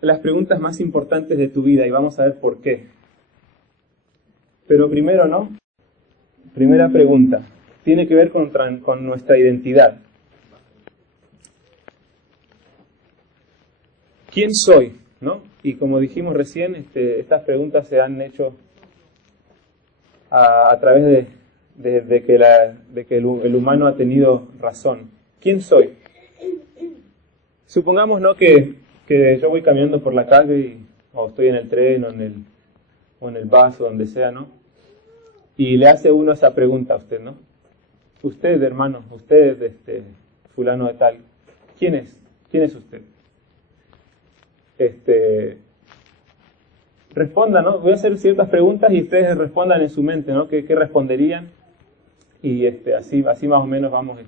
las preguntas más importantes de tu vida y vamos a ver por qué. Pero primero, ¿no? Primera pregunta, tiene que ver con nuestra identidad. ¿Quién soy? ¿No? Y como dijimos recién, estas preguntas se han hecho a través de que el humano ha tenido razón. ¿Quién soy? Supongamos, ¿no?, que yo voy caminando por la calle o estoy en el tren o en el bus o donde sea, ¿no? Y le hace uno esa pregunta a usted, ¿no? Usted, hermano, usted, fulano de tal, ¿quién es? ¿Quién es usted? Responda, ¿no? Voy a hacer ciertas preguntas y ustedes respondan en su mente, ¿no? ¿Qué responderían? Y así más o menos vamos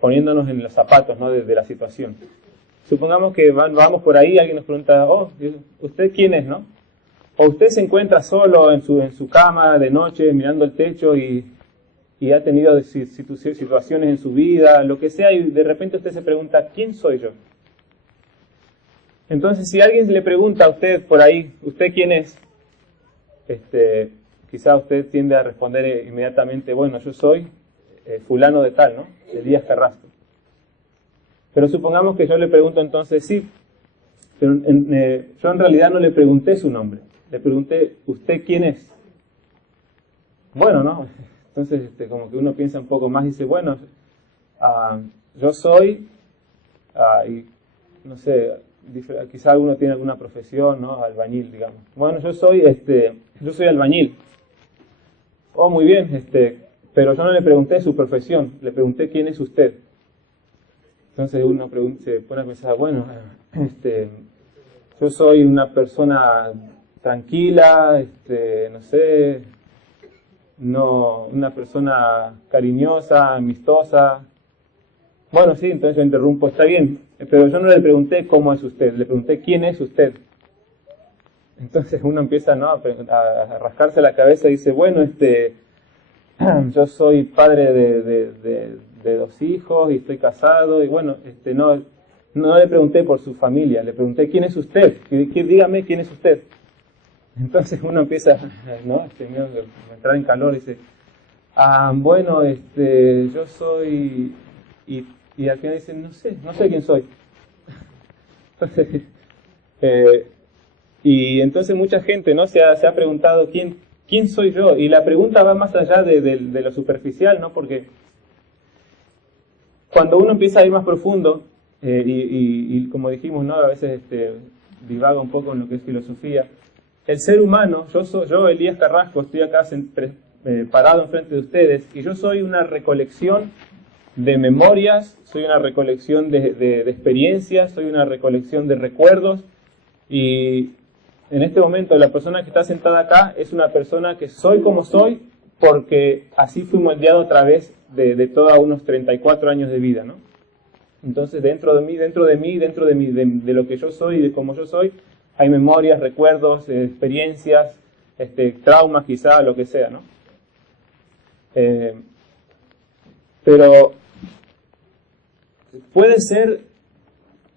poniéndonos en los zapatos, ¿no?, de la situación. Supongamos que vamos por ahí, alguien nos pregunta, ¿usted quién es, no? O usted se encuentra solo en su cama de noche mirando el techo y ha tenido situaciones en su vida, lo que sea, y de repente usted se pregunta, ¿quién soy yo? Entonces, si alguien le pregunta a usted por ahí, ¿usted quién es? Quizá usted tiende a responder inmediatamente, bueno, yo soy fulano de tal, ¿no? Elías Carrasco. Pero supongamos que yo le pregunto entonces, sí, pero yo en realidad no le pregunté su nombre, le pregunté, ¿usted quién es? Bueno, ¿no? Entonces como que uno piensa un poco más y dice, bueno, yo soy, y no sé, quizá alguno tiene alguna profesión, ¿no? Albañil, digamos. Bueno, yo soy albañil. Oh, muy bien, pero yo no le pregunté su profesión, le pregunté quién es usted. Entonces uno se pone a pensar, bueno, yo soy una persona tranquila, no sé, una persona cariñosa, amistosa. Bueno, sí, entonces yo interrumpo, está bien, pero yo no le pregunté cómo es usted, le pregunté quién es usted. Entonces uno empieza, ¿no?, a rascarse la cabeza y dice, bueno, yo soy padre de 2 hijos y estoy casado, y bueno, no le pregunté por su familia, le pregunté quién es usted, dígame quién es usted. Entonces uno empieza, ¿no?, a entrar en calor y dice, bueno, yo soy, y al final dicen, no sé quién soy. Entonces, y entonces mucha gente, ¿no?, se ha preguntado ¿quién soy yo? Y la pregunta va más allá de lo superficial, ¿no? Porque cuando uno empieza a ir más profundo, y como dijimos, ¿no?, a veces divaga un poco en lo que es filosofía, el ser humano, yo Elías Carrasco, estoy acá parado enfrente de ustedes, y yo soy una recolección de memorias, soy una recolección de experiencias, soy una recolección de recuerdos, y en este momento la persona que está sentada acá es una persona que soy como soy porque así fui moldeado a través de todos unos 34 años de vida, ¿no? Entonces dentro de lo que yo soy y de cómo yo soy, hay memorias, recuerdos, experiencias, traumas quizá, lo que sea, ¿no? Pero puede ser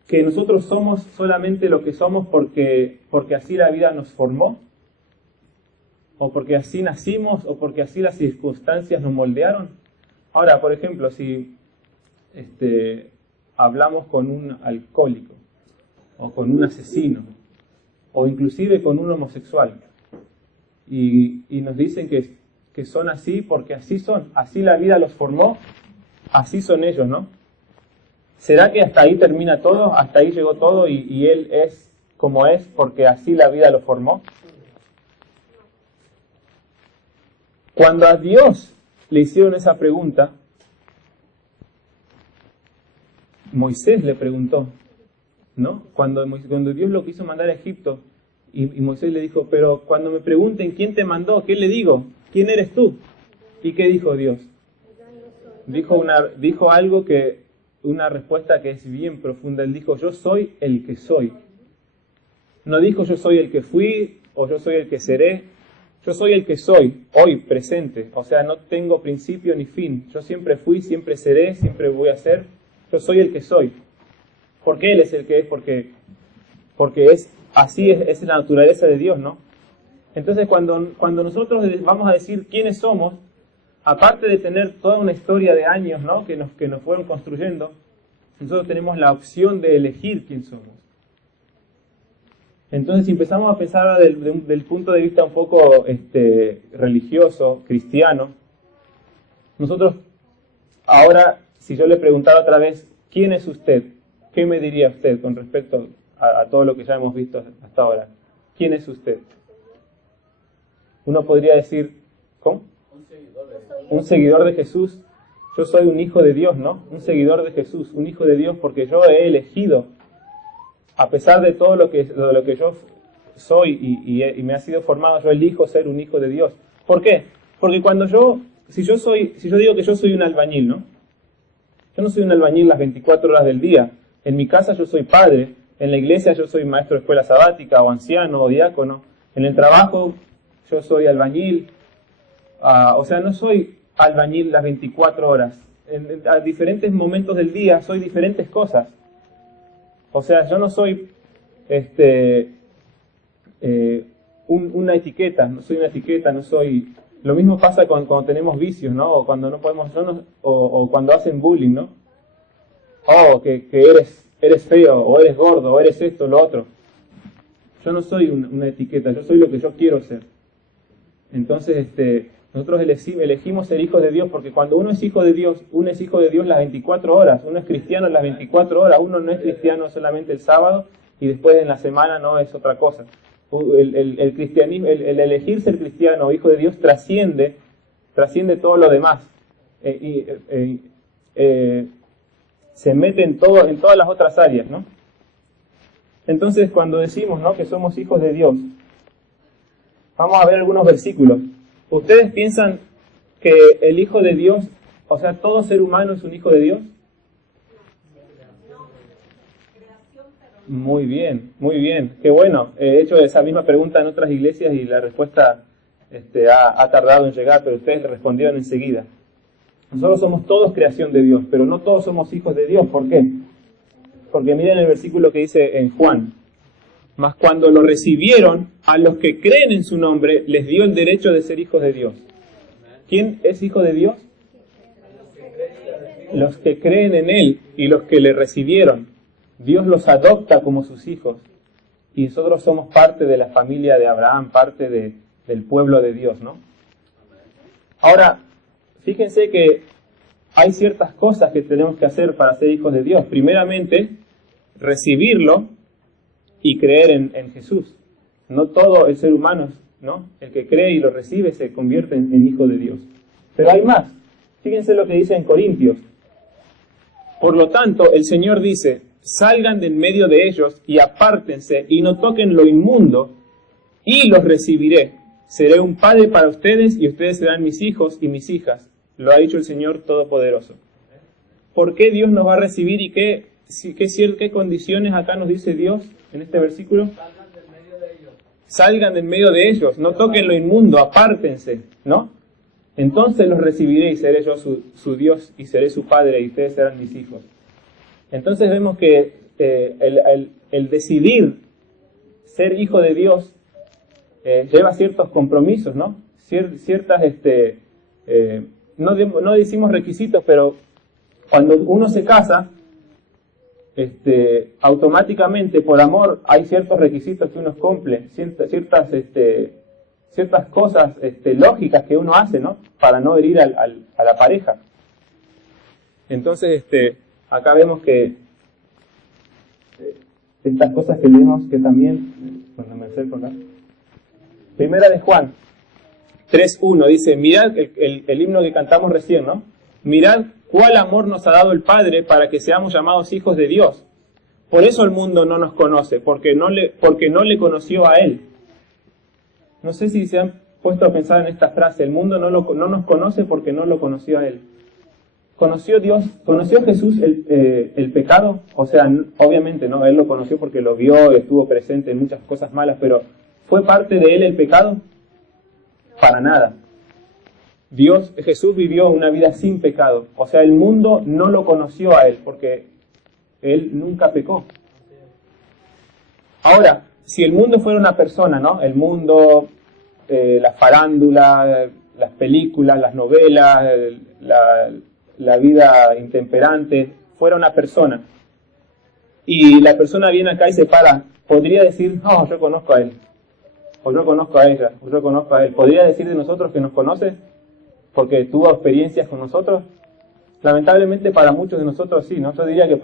que nosotros somos solamente lo que somos porque así la vida nos formó, o porque así nacimos, o porque así las circunstancias nos moldearon. Ahora, por ejemplo, si hablamos con un alcohólico, o con un asesino, o inclusive con un homosexual, y nos dicen que son así porque así son, así la vida los formó, así son ellos, ¿no? ¿Será que hasta ahí termina todo? ¿Hasta ahí llegó todo y él es como es porque así la vida lo formó? Cuando a Dios le hicieron esa pregunta, Moisés le preguntó, ¿no? Cuando Dios lo quiso mandar a Egipto y Moisés le dijo, pero cuando me pregunten quién te mandó, ¿qué le digo? ¿Quién eres tú? ¿Y qué dijo Dios? Dijo algo una respuesta que es bien profunda. Él dijo, yo soy el que soy. No dijo yo soy el que fui o yo soy el que seré. Yo soy el que soy, hoy, presente. O sea, no tengo principio ni fin. Yo siempre fui, siempre seré, siempre voy a ser. Yo soy el que soy. ¿Por qué Él es el que es? Porque porque así es la naturaleza de Dios, ¿no? Entonces cuando nosotros vamos a decir quiénes somos, aparte de tener toda una historia de años, ¿no?, que nos fueron construyendo, nosotros tenemos la opción de elegir quién somos. Entonces, si empezamos a pensar del punto de vista un poco religioso, cristiano, nosotros ahora, si yo le preguntara otra vez, ¿quién es usted? ¿Qué me diría usted con respecto a todo lo que ya hemos visto hasta ahora? ¿Quién es usted? Uno podría decir, ¿cómo? Un seguidor de Jesús. Yo soy un hijo de Dios, ¿no? Un seguidor de Jesús, un hijo de Dios, porque yo he elegido, a pesar de todo lo que yo soy y me ha sido formado, yo elijo ser un hijo de Dios. ¿Por qué? Porque si yo digo que yo soy un albañil, ¿no? Yo no soy un albañil las 24 horas del día. En mi casa yo soy padre, en la iglesia yo soy maestro de escuela sabática, o anciano, o diácono. En el trabajo yo soy albañil. O sea, no soy albañil las 24 horas. A diferentes momentos del día soy diferentes cosas. O sea, yo no soy una etiqueta, no soy una etiqueta, no soy... Lo mismo pasa cuando tenemos vicios, ¿no? O cuando no podemos, o cuando hacen bullying, ¿no? Oh, que eres feo, o eres gordo, o eres esto, lo otro. Yo no soy una etiqueta, yo soy lo que yo quiero ser. Entonces, nosotros elegimos ser hijos de Dios, porque cuando uno es hijo de Dios las 24 horas, uno es cristiano las 24 horas, uno no es cristiano solamente el sábado, y después en la semana no es otra cosa. El cristianismo, el elegir ser cristiano o hijo de Dios trasciende todo lo demás. Se mete en todas las otras áreas, ¿no? Entonces, cuando decimos, ¿no?, que somos hijos de Dios, vamos a ver algunos versículos. ¿Ustedes piensan que el Hijo de Dios, o sea, todo ser humano es un hijo de Dios? Muy bien, qué bueno. He hecho esa misma pregunta en otras iglesias y la respuesta ha tardado en llegar, pero ustedes le respondieron enseguida. Nosotros somos todos creación de Dios, pero no todos somos hijos de Dios. ¿Por qué? Porque miren el versículo que dice en Juan: mas cuando lo recibieron, a los que creen en su nombre, les dio el derecho de ser hijos de Dios. ¿Quién es hijo de Dios? Los que creen en Él y los que le recibieron. Dios los adopta como sus hijos. Y nosotros somos parte de la familia de Abraham, parte del pueblo de Dios, ¿no? Ahora, fíjense que hay ciertas cosas que tenemos que hacer para ser hijos de Dios. Primeramente, recibirlo y creer en Jesús. No todo el ser humano, ¿no?, el que cree y lo recibe se convierte en hijo de Dios. Pero hay más. Fíjense lo que dice en Corintios. Por lo tanto, el Señor dice: salgan de en medio de ellos y apártense y no toquen lo inmundo, y los recibiré. Seré un padre para ustedes y ustedes serán mis hijos y mis hijas. Lo ha dicho el Señor Todopoderoso. ¿Por qué Dios nos va a recibir y qué condiciones acá nos dice Dios en este versículo? Salgan de en medio de ellos, no toquen lo inmundo, apártense, ¿no? Entonces los recibiré y seré yo su Dios y seré su padre y ustedes serán mis hijos. Entonces vemos que el decidir ser hijo de Dios lleva ciertos compromisos, ¿no? Ciertas, no decimos requisitos, pero cuando uno se casa, automáticamente por amor hay ciertos requisitos que uno cumple, ciertas cosas lógicas que uno hace, ¿no?, para no herir a la pareja. Entonces, acá vemos que estas cosas que leemos que también, cuando me acerco acá, Primera de Juan 3:1 dice: mirad el himno que cantamos recién, ¿no? Mirad cuál amor nos ha dado el Padre para que seamos llamados hijos de Dios. Por eso el mundo no nos conoce, porque no le conoció a Él. No sé si se han puesto a pensar en esta frase: el mundo no nos conoce porque no lo conoció a Él. ¿Conoció Jesús el pecado? O sea, obviamente, ¿no? Él lo conoció porque lo vio, estuvo presente en muchas cosas malas, pero ¿fue parte de Él el pecado? Para nada. Jesús vivió una vida sin pecado. O sea, el mundo no lo conoció a Él porque Él nunca pecó. Ahora, si el mundo fuera una persona, ¿no? El mundo, la farándula, las películas, las novelas, la vida intemperante, fuera una persona, y la persona viene acá y se para, podría decir, no, yo conozco a él, o yo conozco a ella, o yo conozco a él. ¿Podría decir de nosotros que nos conoce porque tuvo experiencias con nosotros? Lamentablemente para muchos de nosotros sí, ¿no? Yo diría que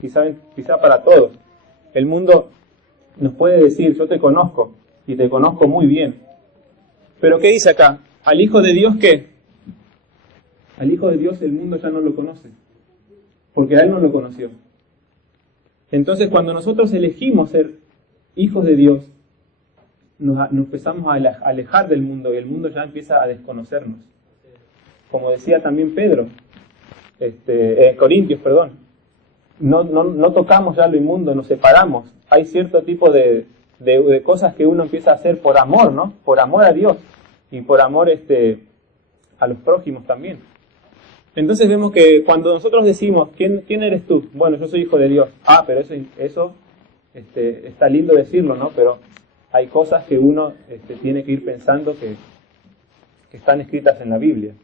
quizá para todos. El mundo nos puede decir, yo te conozco, y te conozco muy bien. Pero ¿qué dice acá? ¿Al Hijo de Dios qué? Al Hijo de Dios el mundo ya no lo conoce, porque a Él no lo conoció. Entonces cuando nosotros elegimos ser hijos de Dios, nos empezamos a alejar del mundo, y el mundo ya empieza a desconocernos. Como decía también Pedro, Corintios, perdón, no tocamos ya lo inmundo, nos separamos. Hay cierto tipo de cosas que uno empieza a hacer por amor, ¿no? Por amor a Dios y por amor a los prójimos también. Entonces vemos que cuando nosotros decimos, ¿quién eres tú? Bueno, yo soy hijo de Dios. Ah, pero eso está lindo decirlo, ¿no? Pero hay cosas que uno tiene que ir pensando que están escritas en la Biblia.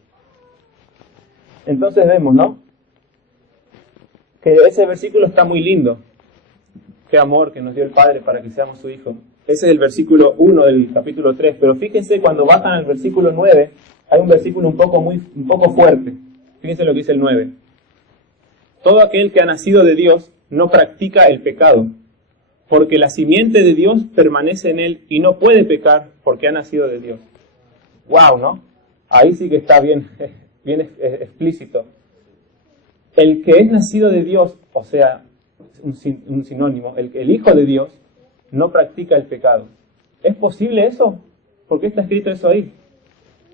Entonces vemos, ¿no? Que ese versículo está muy lindo. Qué amor que nos dio el Padre para que seamos su hijo. Ese es el versículo 1 del capítulo 3. Pero fíjense, cuando bajan al versículo 9, hay un versículo un poco fuerte. Fíjense lo que dice el 9. Todo aquel que ha nacido de Dios no practica el pecado, porque la simiente de Dios permanece en él y no puede pecar porque ha nacido de Dios. ¡Wow!, ¿no? Ahí sí que está bien explícito. El que es nacido de Dios, o sea, un sinónimo, el Hijo de Dios, no practica el pecado. ¿Es posible eso? ¿Por qué está escrito eso ahí?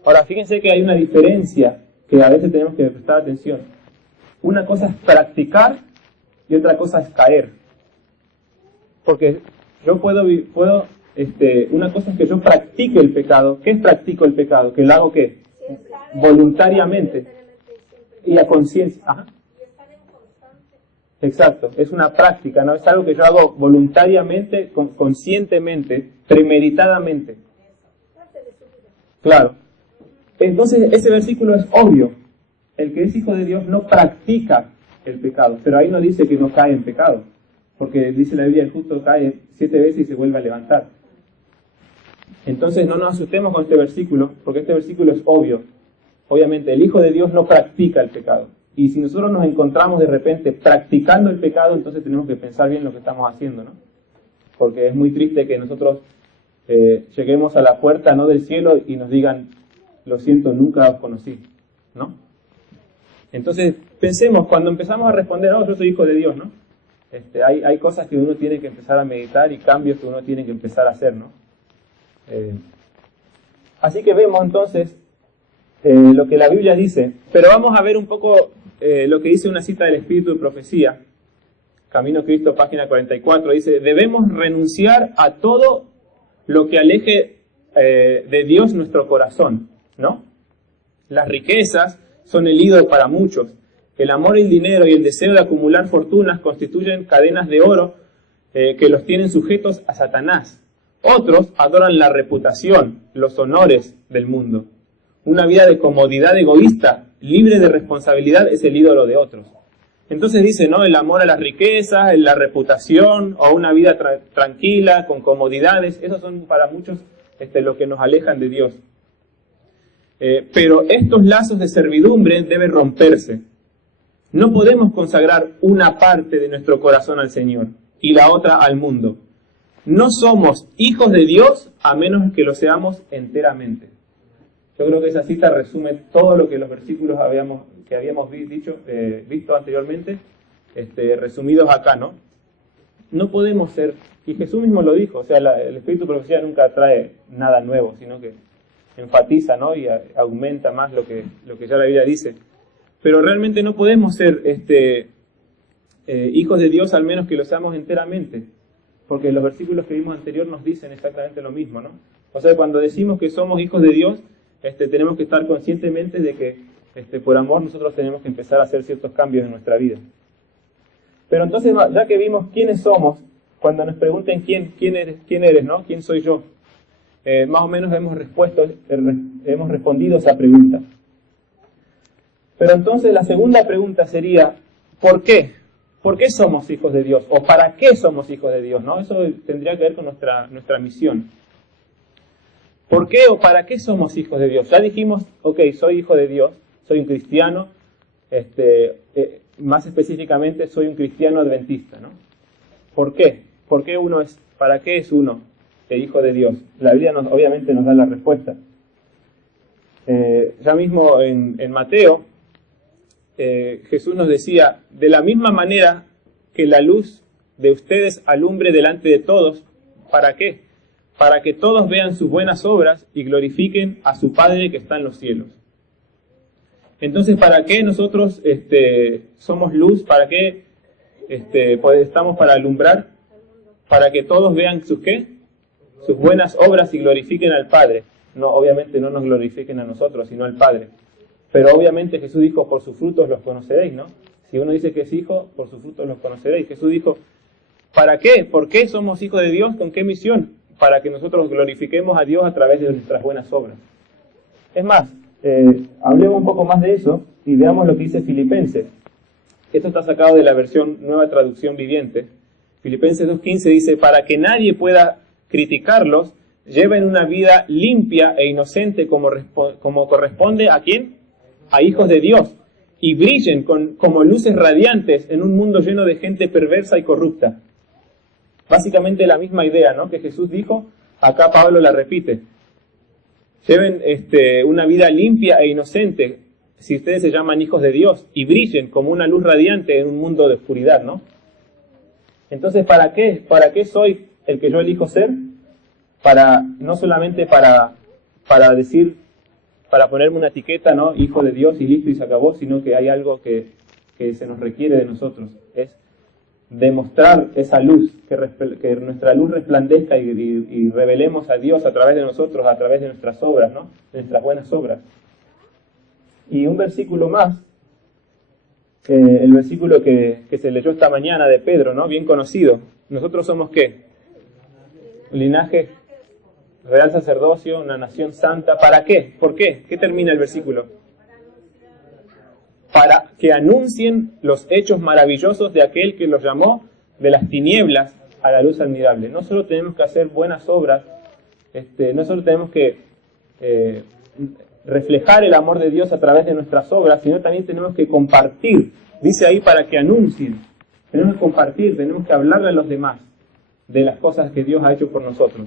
Ahora, fíjense que hay una diferencia que a veces tenemos que prestar atención. Una cosa es practicar y otra cosa es caer. Porque yo una cosa es que yo practique el pecado. ¿Qué es practico el pecado? ¿Que lo hago qué? Voluntariamente. Y a conciencia. Ajá. Exacto, es una práctica, no es algo que yo hago voluntariamente, conscientemente, premeditadamente. Claro. Entonces ese versículo es obvio. El que es hijo de Dios no practica el pecado, pero ahí no dice que no cae en pecado, porque dice la Biblia, el justo cae 7 veces y se vuelve a levantar. Entonces no nos asustemos con este versículo, porque este versículo es obvio. Obviamente el Hijo de Dios no practica el pecado. Y si nosotros nos encontramos de repente practicando el pecado, entonces tenemos que pensar bien lo que estamos haciendo, ¿no? Porque es muy triste que nosotros lleguemos a la puerta, ¿no?, del cielo y nos digan, lo siento, nunca os conocí, ¿no? Entonces pensemos, cuando empezamos a responder, oh, yo soy hijo de Dios, ¿no? Hay cosas que uno tiene que empezar a meditar y cambios que uno tiene que empezar a hacer, ¿no? Así que vemos entonces lo que la Biblia dice, pero vamos a ver un poco lo que dice una cita del Espíritu de Profecía. Camino a Cristo, página 44, dice, debemos renunciar a todo lo que aleje de Dios nuestro corazón, ¿no? Las riquezas son el ídolo para muchos. El amor y el dinero y el deseo de acumular fortunas constituyen cadenas de oro que los tienen sujetos a Satanás. Otros adoran la reputación, los honores del mundo. Una vida de comodidad egoísta, libre de responsabilidad, es el ídolo de otros. Entonces dice, ¿no?, el amor a las riquezas, la reputación, o una vida tranquila, con comodidades, esos son para muchos lo que nos alejan de Dios. Pero estos lazos de servidumbre deben romperse. No podemos consagrar una parte de nuestro corazón al Señor y la otra al mundo. No somos hijos de Dios a menos que lo seamos enteramente. Yo creo que esa cita resume todo lo que los versículos que habíamos visto anteriormente, resumidos acá, ¿no? No podemos ser, y Jesús mismo lo dijo, o sea, el Espíritu de Profecía nunca trae nada nuevo, sino que enfatiza, ¿no?, y aumenta más lo que ya la Biblia dice. Pero realmente no podemos ser hijos de Dios al menos que lo seamos enteramente, porque los versículos que vimos anterior nos dicen exactamente lo mismo, ¿no? O sea, cuando decimos que somos hijos de Dios, tenemos que estar conscientemente de que por amor nosotros tenemos que empezar a hacer ciertos cambios en nuestra vida. Pero entonces, ya que vimos quiénes somos, cuando nos pregunten quién eres, ¿no? ¿Quién soy yo? Más o menos hemos respondido esa pregunta. Pero entonces la segunda pregunta sería, ¿por qué? ¿Por qué somos hijos de Dios? ¿O para qué somos hijos de Dios? ¿No? Eso tendría que ver con nuestra misión. ¿Por qué o para qué somos hijos de Dios? Ya dijimos, ok, soy hijo de Dios, soy un cristiano, más específicamente soy un cristiano adventista, ¿no? ¿Por qué? ¿Para qué es uno el hijo de Dios? La Biblia obviamente nos da la respuesta. Ya mismo en Mateo, Jesús nos decía, de la misma manera que la luz de ustedes alumbre delante de todos, ¿para qué? Para que todos vean sus buenas obras y glorifiquen a su Padre que está en los cielos. Entonces, ¿para qué nosotros somos luz? ¿Para qué estamos para alumbrar? Para que todos vean sus ¿qué? Sus buenas obras y glorifiquen al Padre. No, obviamente no nos glorifiquen a nosotros, sino al Padre. Pero obviamente Jesús dijo, por sus frutos los conoceréis, ¿no? Si uno dice que es hijo, por sus frutos los conoceréis. Jesús dijo, ¿para qué? ¿Por qué somos hijos de Dios? ¿Con qué misión? Para que nosotros glorifiquemos a Dios a través de nuestras buenas obras. Es más, hablemos un poco más de eso y veamos lo que dice Filipenses. Esto está sacado de la versión Nueva Traducción Viviente. Filipenses 2:15 dice, para que nadie pueda criticarlos, lleven una vida limpia e inocente como corresponde ¿a quién? A hijos de Dios, y brillen como luces radiantes en un mundo lleno de gente perversa y corrupta. Básicamente la misma idea, ¿no? Que Jesús dijo, acá Pablo la repite. Lleven una vida limpia e inocente, si ustedes se llaman hijos de Dios, y brillen como una luz radiante en un mundo de oscuridad, ¿no? Entonces, ¿para qué? ¿Para qué soy el que yo elijo ser? No solamente para decir, para ponerme una etiqueta, ¿no? Hijo de Dios y listo y se acabó, sino que hay algo que se nos requiere de nosotros. Es demostrar esa luz, que nuestra luz resplandezca y revelemos a Dios a través de nosotros, a través de nuestras obras, ¿no? De nuestras buenas obras. Y un versículo más, el versículo que se leyó esta mañana de Pedro, ¿no? Bien conocido. Nosotros somos ¿qué? Linaje, real sacerdocio, una nación santa. ¿Para qué? ¿Por qué? ¿Qué termina el versículo? Para que anuncien los hechos maravillosos de aquel que los llamó de las tinieblas a la luz admirable. No solo tenemos que hacer buenas obras, no solo tenemos que reflejar el amor de Dios a través de nuestras obras, sino también tenemos que compartir. Dice ahí, para que anuncien. Tenemos que compartir, tenemos que hablarle a los demás de las cosas que Dios ha hecho por nosotros.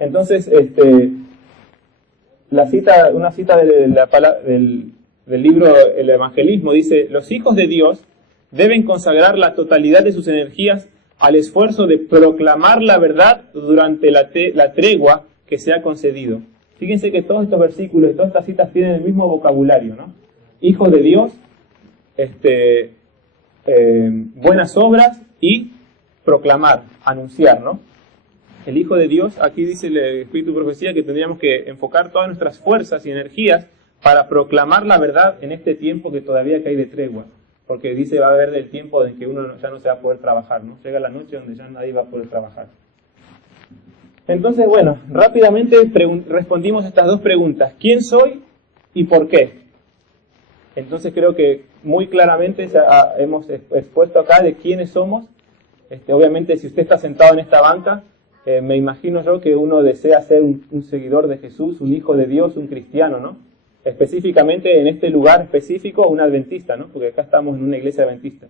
Entonces, una cita del libro El Evangelismo dice, los hijos de Dios deben consagrar la totalidad de sus energías al esfuerzo de proclamar la verdad durante la tregua que se ha concedido. Fíjense que todos estos versículos y todas estas citas tienen el mismo vocabulario, ¿no? Hijos de Dios, buenas obras y proclamar, anunciar, ¿no? El Hijo de Dios, aquí dice el Espíritu Profecía que tendríamos que enfocar todas nuestras fuerzas y energías para proclamar la verdad en este tiempo que todavía cae de tregua. Porque dice va a haber del tiempo en que uno ya no se va a poder trabajar, ¿no? Llega la noche donde ya nadie va a poder trabajar. Entonces, bueno, rápidamente respondimos estas dos preguntas. ¿Quién soy y por qué? Entonces creo que muy claramente hemos expuesto acá de quiénes somos. Obviamente si usted está sentado en esta banca, me imagino yo que uno desea ser un seguidor de Jesús, un hijo de Dios, un cristiano, ¿no? Específicamente en este lugar específico, un adventista, ¿no? Porque acá estamos en una iglesia adventista.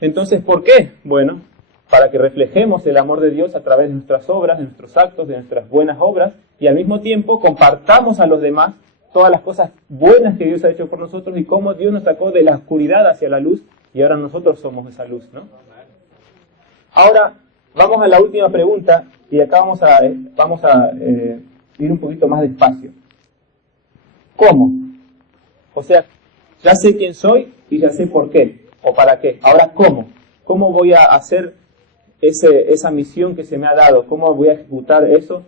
Entonces, ¿por qué? Bueno, para que reflejemos el amor de Dios a través de nuestras obras, de nuestros actos, de nuestras buenas obras, y al mismo tiempo compartamos a los demás todas las cosas buenas que Dios ha hecho por nosotros y cómo Dios nos sacó de la oscuridad hacia la luz, y ahora nosotros somos esa luz, ¿no? Ahora, vamos a la última pregunta, y acá vamos a ir un poquito más despacio. ¿Cómo? O sea, ya sé quién soy y ya sé por qué o para qué. Ahora, ¿cómo? ¿Cómo voy a hacer esa misión que se me ha dado? ¿Cómo voy a ejecutar eso?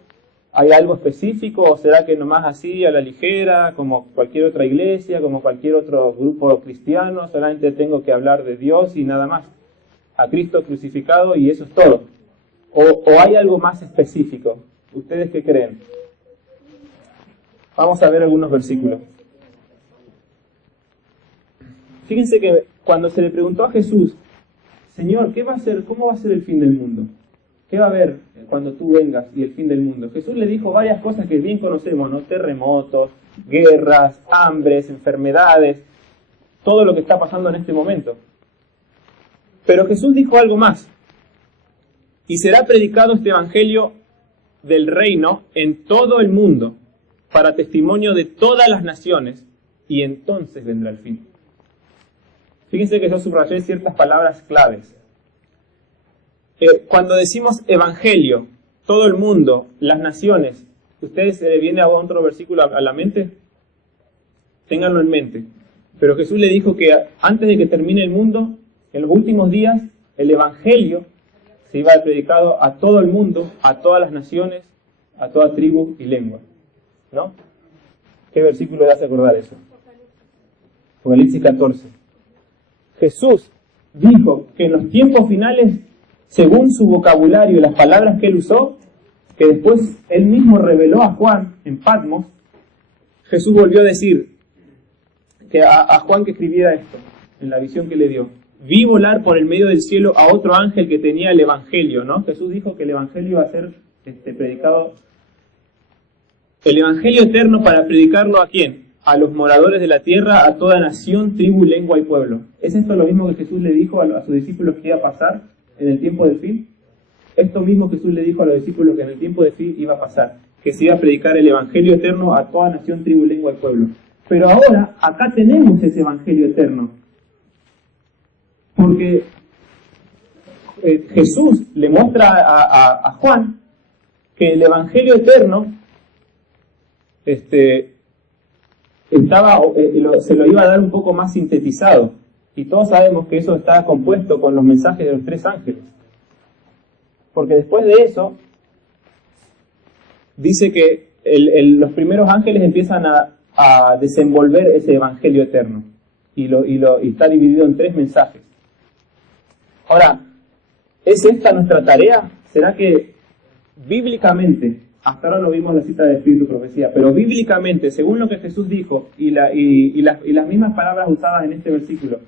¿Hay algo específico o será que nomás así, a la ligera, como cualquier otra iglesia, como cualquier otro grupo cristiano, solamente tengo que hablar de Dios y nada más? a Cristo crucificado y eso es todo. ¿O hay algo más específico? ¿Ustedes qué creen? Vamos a ver algunos versículos. Fíjense que cuando se le preguntó a Jesús, Señor, ¿qué va a ser? ¿Cómo va a ser el fin del mundo? ¿Qué va a haber cuando tú vengas y el fin del mundo? Jesús le dijo varias cosas que bien conocemos, ¿no? Terremotos, guerras, hambres, enfermedades, todo lo que está pasando en este momento. Pero Jesús dijo algo más. Y será predicado este evangelio del reino en todo el mundo, para testimonio de todas las naciones, y entonces vendrá el fin. Fíjense que yo subrayé ciertas palabras claves. Cuando decimos evangelio, todo el mundo, las naciones, ¿ustedes se les viene a otro versículo a la mente? Ténganlo en mente. Pero Jesús le dijo que antes de que termine el mundo, en los últimos días, el evangelio se iba a ser predicado a todo el mundo, a todas las naciones, a toda tribu y lengua. ¿No? ¿Qué versículo le hace acordar eso? Apocalipsis 14. Jesús dijo que en los tiempos finales, según su vocabulario y las palabras que él usó, que después él mismo reveló a Juan en Patmos, Jesús volvió a decir que a Juan que escribiera esto, en la visión que le dio. Vi volar por el medio del cielo a otro ángel que tenía el evangelio, ¿no? Jesús dijo que el evangelio iba a ser predicado, el evangelio eterno, para predicarlo ¿a quién? A los moradores de la tierra, a toda nación, tribu, lengua y pueblo. ¿Es esto lo mismo que Jesús le dijo a sus discípulos que iba a pasar en el tiempo del fin? Esto mismo Jesús le dijo a los discípulos que en el tiempo del fin iba a pasar, que se iba a predicar el evangelio eterno a toda nación, tribu, lengua y pueblo. Pero ahora, acá tenemos ese evangelio eterno. Porque Jesús le muestra a Juan que el evangelio eterno se lo iba a dar un poco más sintetizado. Y todos sabemos que eso está compuesto con los mensajes de los 3 ángeles. Porque después de eso, dice que los primeros ángeles empiezan a desenvolver ese evangelio eterno. Y está dividido en 3 mensajes. Ahora, ¿es esta nuestra tarea? ¿Será que bíblicamente, hasta ahora no vimos la cita de Espíritu y Profecía, pero bíblicamente, según lo que Jesús dijo y las mismas palabras usadas en este versículo,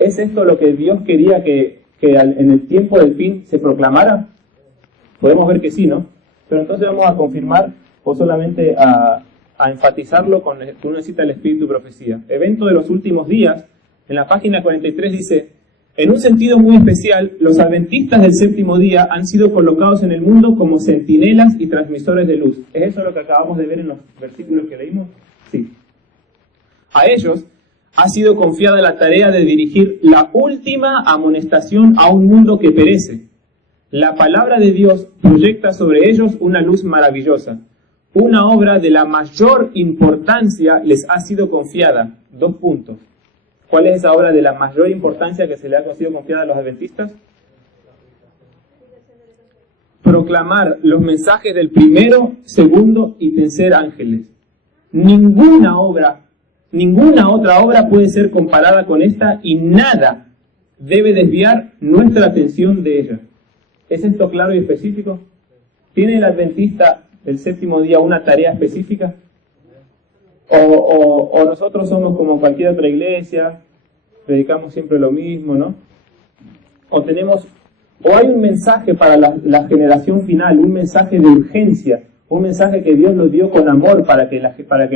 ¿es esto lo que Dios quería que en el tiempo del fin se proclamara? Podemos ver que sí, ¿no? Pero entonces vamos a confirmar o solamente a enfatizarlo con una cita del Espíritu y Profecía. Evento de los últimos días, en la página 43 dice: en un sentido muy especial, los adventistas del séptimo día han sido colocados en el mundo como centinelas y transmisores de luz. ¿Es eso lo que acabamos de ver en los versículos que leímos? Sí. A ellos ha sido confiada la tarea de dirigir la última amonestación a un mundo que perece. La palabra de Dios proyecta sobre ellos una luz maravillosa. Una obra de la mayor importancia les ha sido confiada. 2 puntos. ¿Cuál es esa obra de la mayor importancia que se le ha sido confiada a los adventistas? Proclamar los mensajes del primero, segundo y tercer ángeles. Ninguna otra obra puede ser comparada con esta y nada debe desviar nuestra atención de ella. ¿Es esto claro y específico? ¿Tiene el adventista del séptimo día una tarea específica? O nosotros somos como cualquier otra iglesia, predicamos siempre lo mismo, ¿no? O hay un mensaje para la generación final, un mensaje de urgencia, un mensaje que Dios nos dio con amor para que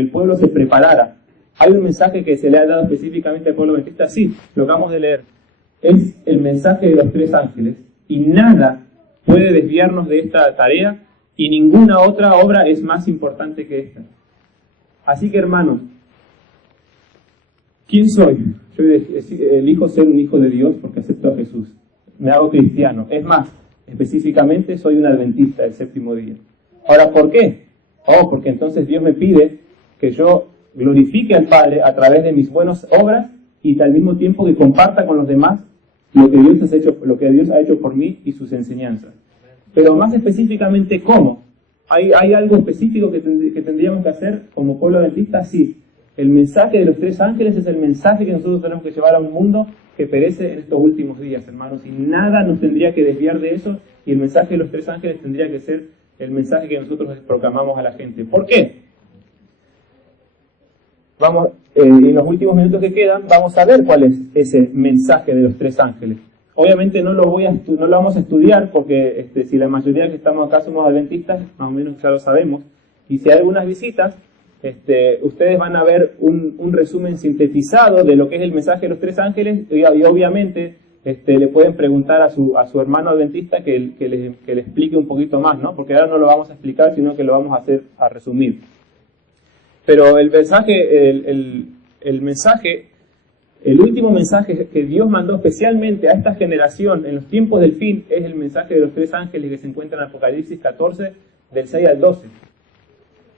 el pueblo se preparara. ¿Hay un mensaje que se le ha dado específicamente al pueblo adventista? Sí, lo acabamos de leer. Es el mensaje de los 3 ángeles y nada puede desviarnos de esta tarea y ninguna otra obra es más importante que esta. Así que, hermanos, ¿quién soy? Yo elijo ser un hijo de Dios porque acepto a Jesús. Me hago cristiano. Es más, específicamente soy un adventista del séptimo día. Ahora, ¿por qué? Porque entonces Dios me pide que yo glorifique al Padre a través de mis buenas obras y al mismo tiempo que comparta con los demás lo que Dios ha hecho por mí y sus enseñanzas. Pero más específicamente, ¿cómo? ¿Hay algo específico que tendríamos que hacer como pueblo adventista? Sí. El mensaje de los 3 ángeles es el mensaje que nosotros tenemos que llevar a un mundo que perece en estos últimos días, hermanos. Y nada nos tendría que desviar de eso, y el mensaje de los 3 ángeles tendría que ser el mensaje que nosotros proclamamos a la gente. ¿Por qué? Vamos, en los últimos minutos que quedan, vamos a ver cuál es ese mensaje de los 3 ángeles. Obviamente no lo vamos a estudiar porque si la mayoría que estamos acá somos adventistas, más o menos ya lo sabemos. Y si hay algunas visitas, ustedes van a ver un resumen sintetizado de lo que es el mensaje de los 3 ángeles, y obviamente le pueden preguntar a su hermano adventista que le explique un poquito más, ¿no? Porque ahora no lo vamos a explicar, sino que lo vamos a resumir. Pero el mensaje, el último mensaje que Dios mandó especialmente a esta generación en los tiempos del fin, es el mensaje de los 3 ángeles que se encuentra en Apocalipsis 14, del 6 al 12.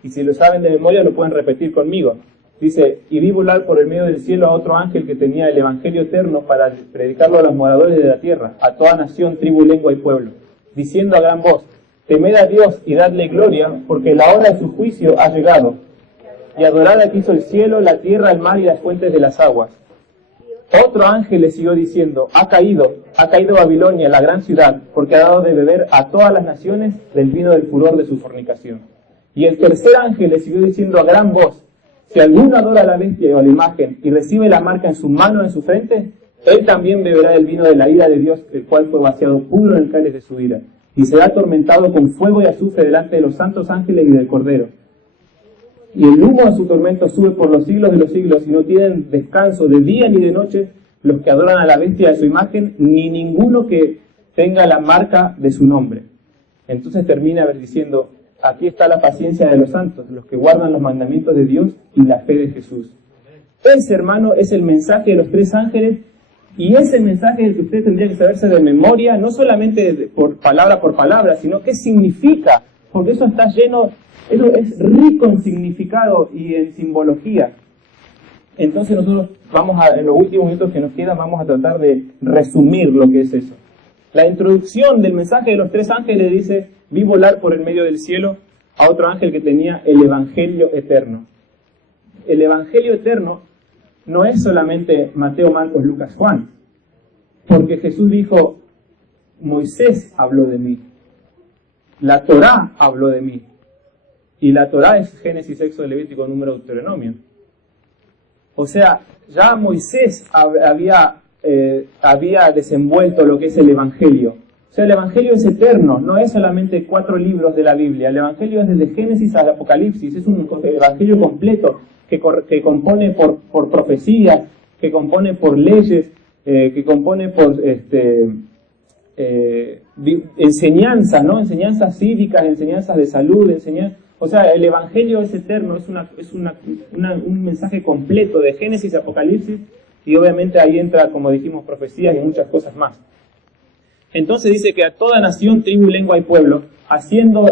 Y si lo saben de memoria, lo pueden repetir conmigo. Dice: y vi volar por el medio del cielo a otro ángel que tenía el evangelio eterno para predicarlo a los moradores de la tierra, a toda nación, tribu, lengua y pueblo, diciendo a gran voz: temed a Dios y dadle gloria, porque la hora de su juicio ha llegado. Y adorad a quiso el cielo, la tierra, el mar y las fuentes de las aguas. Otro ángel le siguió diciendo: ha caído Babilonia, la gran ciudad, porque ha dado de beber a todas las naciones del vino del furor de su fornicación. Y el tercer ángel le siguió diciendo a gran voz: si alguno adora a la bestia o a la imagen y recibe la marca en su mano o en su frente, él también beberá del vino de la ira de Dios, el cual fue vaciado puro en el cáliz de su ira, y será atormentado con fuego y azufre delante de los santos ángeles y del Cordero. Y el humo de su tormento sube por los siglos de los siglos, y no tienen descanso de día ni de noche los que adoran a la bestia de su imagen, ni ninguno que tenga la marca de su nombre. Entonces termina diciendo: aquí está la paciencia de los santos, los que guardan los mandamientos de Dios y la fe de Jesús. Ese, hermano, es el mensaje de los 3 ángeles, y ese mensaje es el que usted tendría que saberse de memoria, no solamente por palabra, sino qué significa, porque eso está lleno, eso es rico en significado y en simbología. Entonces nosotros en los últimos minutos que nos quedan, vamos a tratar de resumir lo que es eso. La introducción del mensaje de los 3 ángeles dice: vi volar por el medio del cielo a otro ángel que tenía el evangelio eterno. El evangelio eterno no es solamente Mateo, Marcos, Lucas, Juan, porque Jesús dijo: Moisés habló de mí, la Torá habló de mí, y la Torá es Génesis, Éxodo, Levítico, Número, Deuteronomio. O sea, ya Moisés había desenvuelto lo que es el evangelio. O sea, el evangelio es eterno, no es solamente 4 libros de la Biblia. El evangelio es desde Génesis al Apocalipsis, es un evangelio completo que compone por profecías, que compone por leyes, que compone por enseñanzas, ¿no? Enseñanzas cívicas, enseñanzas de salud, o sea, el evangelio es eterno, es un mensaje completo de Génesis a Apocalipsis, y obviamente ahí entra, como dijimos, profecías y muchas cosas más. Entonces dice que a toda nación, tribu, lengua y pueblo, haciendo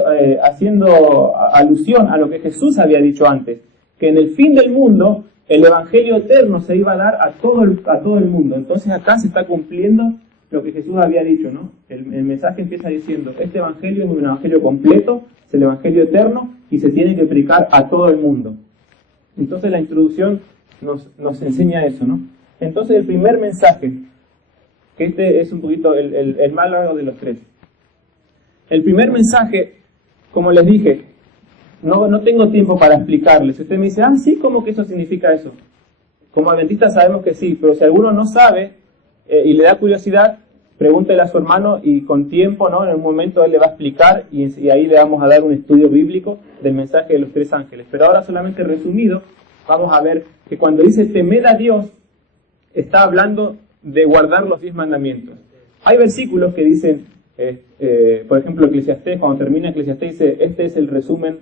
alusión a lo que Jesús había dicho antes, que en el fin del mundo el evangelio eterno se iba a dar a todo el mundo. Entonces acá se está cumpliendo lo que Jesús había dicho, ¿no? El mensaje empieza diciendo: este evangelio es un evangelio completo, es el evangelio eterno, y se tiene que predicar a todo el mundo. Entonces la introducción nos enseña eso, ¿no? Entonces el primer mensaje, que este es un poquito el más largo de los 3. El primer mensaje, como les dije, no tengo tiempo para explicarles. Usted me dice: sí, ¿cómo que eso significa eso? Como adventistas sabemos que sí, pero si alguno no sabe y le da curiosidad, pregúntele a su hermano, y con tiempo, ¿no? En un momento él le va a explicar, y ahí le vamos a dar un estudio bíblico del mensaje de los 3 ángeles. Pero ahora, solamente resumido, vamos a ver que cuando dice temed a Dios, está hablando de guardar los 10 mandamientos. Hay versículos que dicen, por ejemplo, Eclesiastés, cuando termina Eclesiastés dice: este es el resumen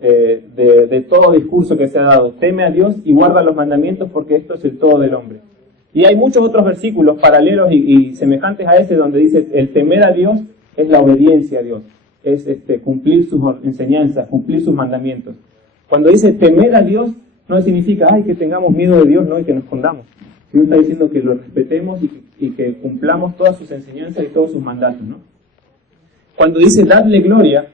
de todo discurso que se ha dado: teme a Dios y guarda los mandamientos, porque esto es el todo del hombre. Y hay muchos otros versículos paralelos y semejantes a ese, donde dice: el temer a Dios es la obediencia a Dios, es cumplir sus enseñanzas, cumplir sus mandamientos. Cuando dice temer a Dios, no significa que tengamos miedo de Dios, no, y que nos escondamos. Dios está diciendo que lo respetemos y que cumplamos todas sus enseñanzas y todos sus mandatos, ¿no? Cuando dice dadle gloria,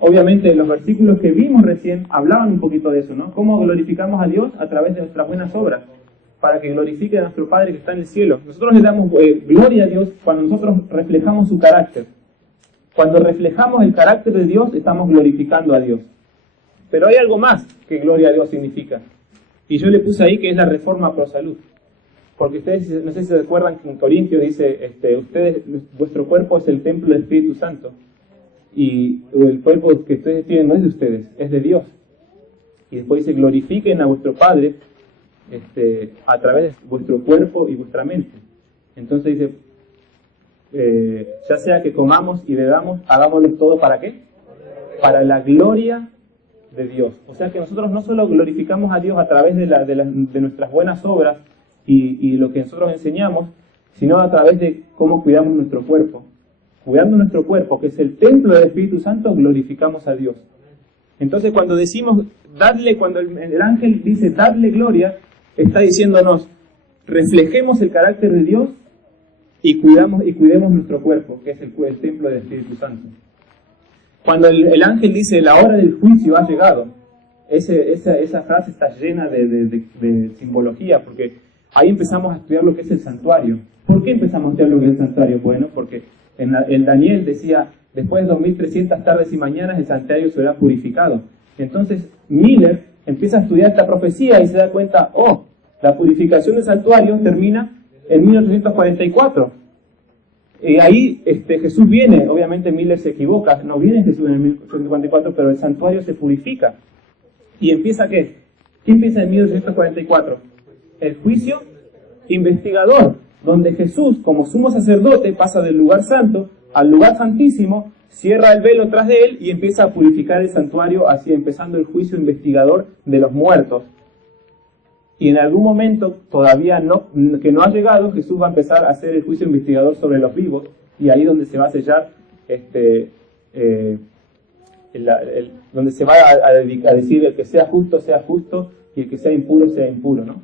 obviamente los versículos que vimos recién hablaban un poquito de eso, ¿no? ¿Cómo glorificamos a Dios? A través de nuestras buenas obras, para que glorifique a nuestro Padre que está en el cielo. Nosotros le damos gloria a Dios cuando nosotros reflejamos su carácter. Cuando reflejamos el carácter de Dios, estamos glorificando a Dios. Pero hay algo más que gloria a Dios significa. Y yo le puse ahí que es la reforma pro salud. Porque ustedes, no sé si se recuerdan que en Corintios dice, ustedes, vuestro cuerpo es el templo del Espíritu Santo. Y el cuerpo que ustedes tienen no es de ustedes, es de Dios. Y después dice, glorifiquen a vuestro Padre a través de vuestro cuerpo y vuestra mente. Entonces dice, ya sea que comamos y bebamos, hagámoslo todo ¿para qué? Para la gloria de Dios. O sea que nosotros no solo glorificamos a Dios a través de nuestras buenas obras y lo que nosotros enseñamos, sino a través de cómo cuidamos nuestro cuerpo. Cuidando nuestro cuerpo, que es el templo del Espíritu Santo, glorificamos a Dios. Entonces cuando decimos, cuando el ángel dice, dadle gloria, está diciéndonos, reflejemos el carácter de Dios y cuidemos nuestro cuerpo, que es el templo del Espíritu Santo. Cuando el ángel dice, la hora del juicio ha llegado, esa frase está llena de simbología, porque ahí empezamos a estudiar lo que es el santuario. ¿Por qué empezamos a estudiar lo que es el santuario? Bueno, porque en Daniel decía, después de 2300 tardes y mañanas el santuario será purificado. Entonces Miller empieza a estudiar esta profecía y se da cuenta, la purificación del santuario termina en 1844. Y ahí Jesús viene, obviamente Miller se equivoca, no viene Jesús en el 1844, pero el santuario se purifica. ¿Y empieza qué? ¿Qué empieza en 1844? El juicio investigador, donde Jesús, como sumo sacerdote, pasa del lugar santo al lugar santísimo, cierra el velo tras de él y empieza a purificar el santuario, así empezando el juicio investigador de los muertos. Y en algún momento, todavía que no ha llegado, Jesús va a empezar a hacer el juicio investigador sobre los vivos, y ahí donde se va a sellar, donde se va a decir el que sea justo, y el que sea impuro, ¿no?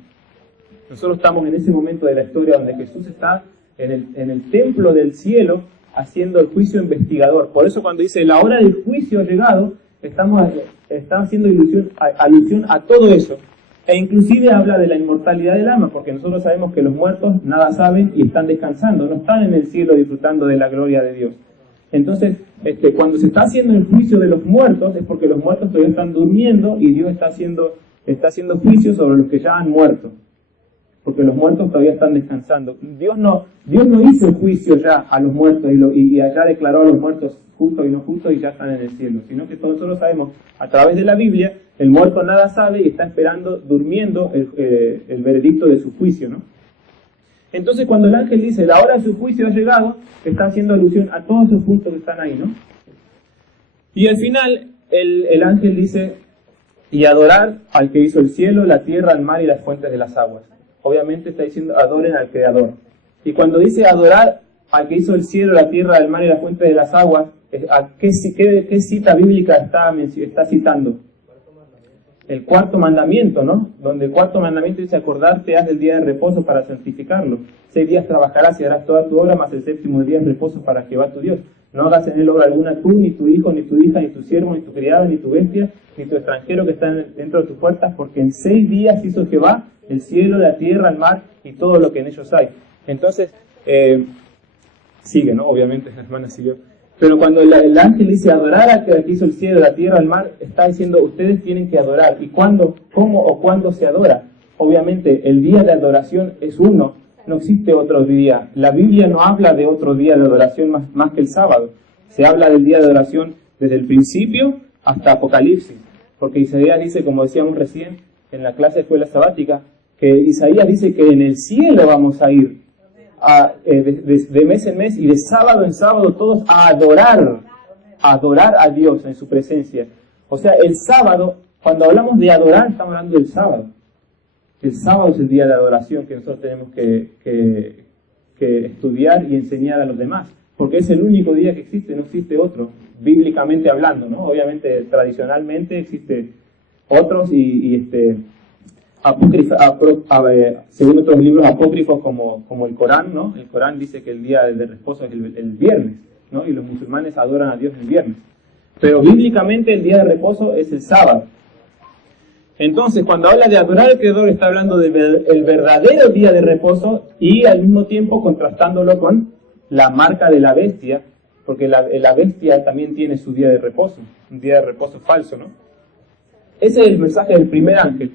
Nosotros estamos en ese momento de la historia donde Jesús está en el templo del cielo haciendo el juicio investigador. Por eso cuando dice la hora del juicio ha llegado, está haciendo alusión a todo eso. E inclusive habla de la inmortalidad del alma, porque nosotros sabemos que los muertos nada saben y están descansando, no están en el cielo disfrutando de la gloria de Dios. Entonces, cuando se está haciendo el juicio de los muertos, es porque los muertos todavía están durmiendo y Dios está haciendo juicio sobre los que ya han muerto, porque los muertos todavía están descansando. Dios no hizo el juicio ya a los muertos y allá declaró a los muertos justos y no justos y ya están en el cielo, sino que todos nosotros sabemos a través de la Biblia, el muerto nada sabe y está esperando, durmiendo el veredicto de su juicio, ¿no? Entonces cuando el ángel dice la hora de su juicio ha llegado, está haciendo alusión a todos esos puntos que están ahí, ¿no? Y al final el ángel dice, y adorar al que hizo el cielo, la tierra, el mar y las fuentes de las aguas. Obviamente está diciendo adoren al Creador. Y cuando dice adorar al que hizo el cielo, la tierra, el mar y las fuentes de las aguas, ¿qué cita bíblica está citando? El cuarto mandamiento, ¿no? Donde el cuarto mandamiento dice acordarte haz del día de reposo para santificarlo. 6 días trabajarás y harás toda tu obra, mas el séptimo día es reposo para Jehová tu Dios. No hagas en él obra alguna tú, ni tu hijo, ni tu hija, ni tu siervo, ni tu criado, ni tu bestia, ni tu extranjero que está dentro de tus puertas, porque en 6 días hizo Jehová el cielo, la tierra, el mar y todo lo que en ellos hay. Entonces, sigue, ¿no? Obviamente la hermana siguió. Pero cuando el ángel dice adorar al que hizo el cielo, la tierra, el mar, está diciendo ustedes tienen que adorar. ¿Y cuándo, cómo o cuándo se adora? Obviamente el día de adoración es uno, no existe otro día. La Biblia no habla de otro día de adoración más que el sábado. Se habla del día de adoración desde el principio hasta Apocalipsis. Porque Isaías dice, como decíamos recién en la clase de escuela sabática, que Isaías dice que en el cielo vamos a ir de mes en mes y de sábado en sábado todos a adorar a Dios en su presencia. O sea, el sábado, cuando hablamos de adorar, estamos hablando del sábado. El sábado es el día de adoración que nosotros tenemos que estudiar y enseñar a los demás, porque es el único día que existe, no existe otro, bíblicamente hablando, ¿no? Obviamente, tradicionalmente existe otros según otros libros apócrifos como el Corán, ¿no? El Corán dice que el día de reposo es el viernes, ¿no? Y los musulmanes adoran a Dios el viernes. Pero bíblicamente el día de reposo es el sábado. Entonces, cuando habla de adorar al Creador, está hablando del verdadero día de reposo y al mismo tiempo contrastándolo con la marca de la bestia, porque la bestia también tiene su día de reposo, un día de reposo falso, ¿no? Ese es el mensaje del primer ángel.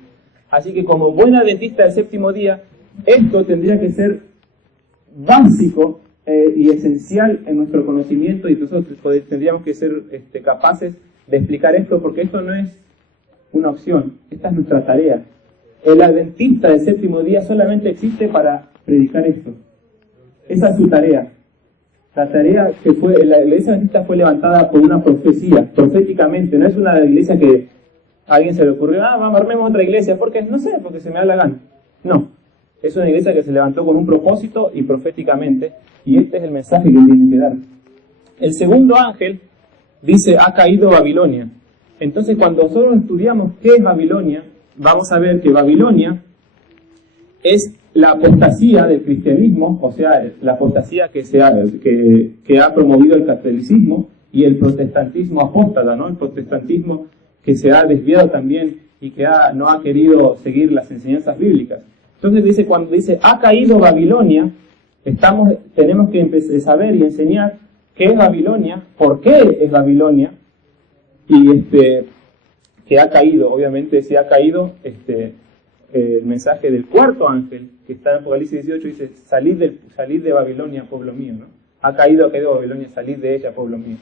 Así que como buen adventista del séptimo día, esto tendría que ser básico y esencial en nuestro conocimiento, y nosotros tendríamos que ser capaces de explicar esto, porque esto no es una opción, esta es nuestra tarea. El adventista del séptimo día solamente existe para predicar esto. Esa es su tarea. La tarea que la iglesia adventista fue levantada por una profecía, proféticamente. No es una iglesia que a alguien se le ocurrió, vamos, armemos otra iglesia, porque no sé, porque se me da la gana. No, es una iglesia que se levantó con un propósito y proféticamente, y este es el mensaje que tiene que dar. El segundo ángel dice, ha caído Babilonia. Entonces, cuando nosotros estudiamos qué es Babilonia, vamos a ver que Babilonia es la apostasía del cristianismo, o sea, la apostasía que ha promovido el catolicismo y el protestantismo apóstata, ¿no? El protestantismo que se ha desviado también y que no ha querido seguir las enseñanzas bíblicas. Entonces cuando dice, ha caído Babilonia, tenemos que saber y enseñar qué es Babilonia, por qué es Babilonia, y que ha caído. Obviamente, si ha caído, el mensaje del cuarto ángel, que está en Apocalipsis 18, dice, salid de Babilonia, pueblo mío, ¿no? Ha caído Babilonia, salid de ella, pueblo mío.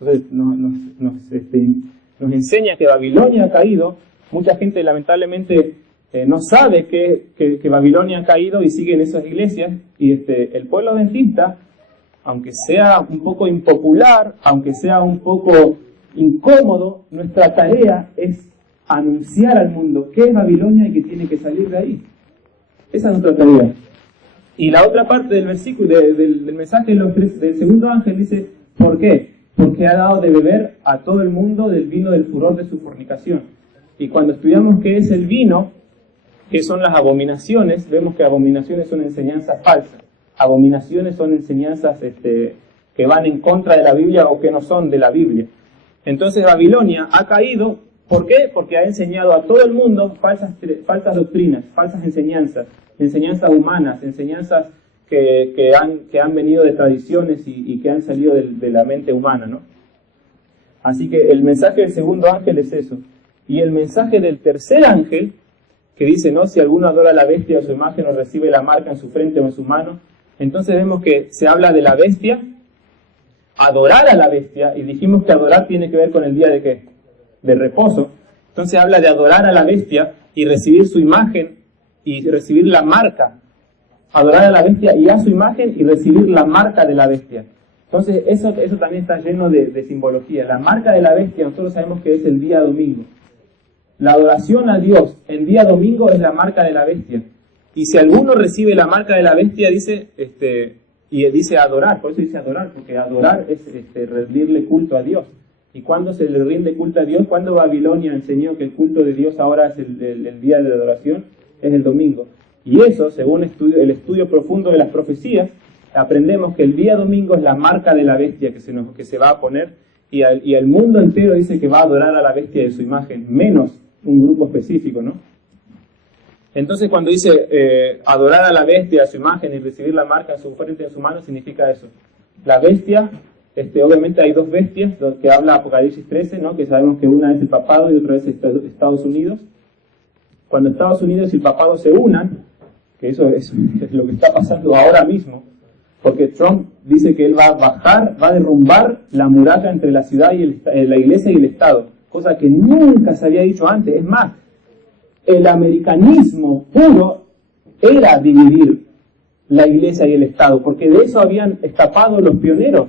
Entonces, nos enseña que Babilonia ha caído. Mucha gente, lamentablemente, no sabe que Babilonia ha caído y sigue en esas iglesias, y el pueblo adventista, aunque sea un poco impopular, aunque sea un poco incómodo, nuestra tarea es anunciar al mundo qué es Babilonia y que tiene que salir de ahí. Esa es nuestra tarea. Y la otra parte del versículo, del mensaje del segundo ángel dice, ¿por qué? Porque ha dado de beber a todo el mundo del vino del furor de su fornicación. Y cuando estudiamos qué es el vino, qué son las abominaciones, vemos que abominaciones son enseñanzas falsas. Abominaciones son enseñanzas que van en contra de la Biblia o que no son de la Biblia. Entonces Babilonia ha caído, ¿por qué? Porque ha enseñado a todo el mundo falsas doctrinas, falsas enseñanzas humanas, enseñanzas que han venido de tradiciones y que han salido de la mente humana, ¿no? Así que el mensaje del segundo ángel es eso. Y el mensaje del tercer ángel, que dice, ¿no? Si alguno adora a la bestia o su imagen o recibe la marca en su frente o en su mano, entonces vemos que se habla de la bestia, adorar a la bestia, y dijimos que adorar tiene que ver con el día de ¿qué? De reposo. Entonces habla de adorar a la bestia y recibir su imagen y recibir la marca. Adorar a la bestia y a su imagen y recibir la marca de la bestia. Entonces eso también está lleno de simbología. La marca de la bestia nosotros sabemos que es el día domingo. La adoración a Dios el día domingo es la marca de la bestia. Y si alguno recibe la marca de la bestia, dice adorar, por eso dice adorar, porque adorar es rendirle culto a Dios. ¿Y cuándo se le rinde culto a Dios? Cuando Babilonia enseñó que el culto de Dios ahora es el día de adoración, es el domingo. Y eso, según el estudio profundo de las profecías, aprendemos que el día domingo es la marca de la bestia que se va a poner, y el mundo entero dice que va a adorar a la bestia de su imagen, menos un grupo específico, ¿no? Entonces cuando dice adorar a la bestia a su imagen y recibir la marca en su frente y en su mano, significa eso. La bestia, obviamente hay dos bestias, que habla Apocalipsis 13, ¿no? Que sabemos que una es el papado y otra es Estados Unidos. Cuando Estados Unidos y el papado se unan, que eso es lo que está pasando ahora mismo, porque Trump dice que él va a derrumbar la muralla entre la ciudad y la iglesia y el Estado, cosa que nunca se había dicho antes. Es más, el americanismo puro era dividir la iglesia y el Estado, porque de eso habían escapado los pioneros,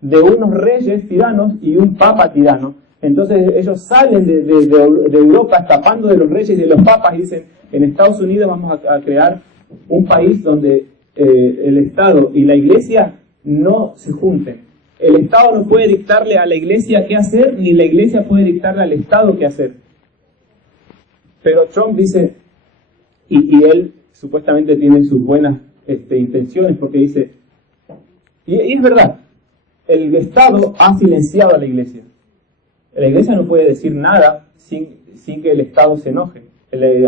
de unos reyes tiranos y un papa tirano. Entonces ellos salen de Europa escapando de los reyes y de los papas y dicen, en Estados Unidos vamos a crear un país donde el Estado y la iglesia no se junten. El Estado no puede dictarle a la iglesia qué hacer, ni la iglesia puede dictarle al Estado qué hacer. Pero Trump dice, y él supuestamente tiene sus buenas intenciones, porque dice, y es verdad, el Estado ha silenciado a la iglesia. La iglesia no puede decir nada sin que el Estado se enoje.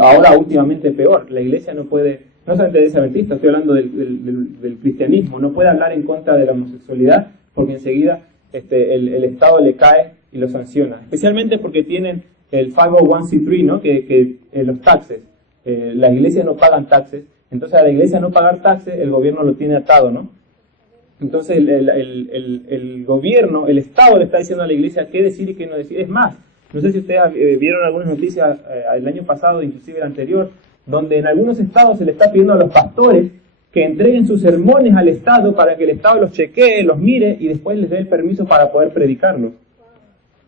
Ahora últimamente peor, la iglesia no puede, no solamente de ese adventista, estoy hablando del cristianismo, no puede hablar en contra de la homosexualidad porque enseguida el Estado le cae y lo sanciona. Especialmente porque tienen el 501c3, ¿no? que los taxes. Las iglesias no pagan taxes, entonces a la iglesia no pagar taxes, el gobierno lo tiene atado, ¿no? Entonces el gobierno, el Estado le está diciendo a la iglesia qué decir y qué no decir. Es más, no sé si ustedes vieron algunas noticias el año pasado, inclusive el anterior, donde en algunos estados se le está pidiendo a los pastores que entreguen sus sermones al Estado para que el Estado los chequee, los mire y después les dé el permiso para poder predicarlos.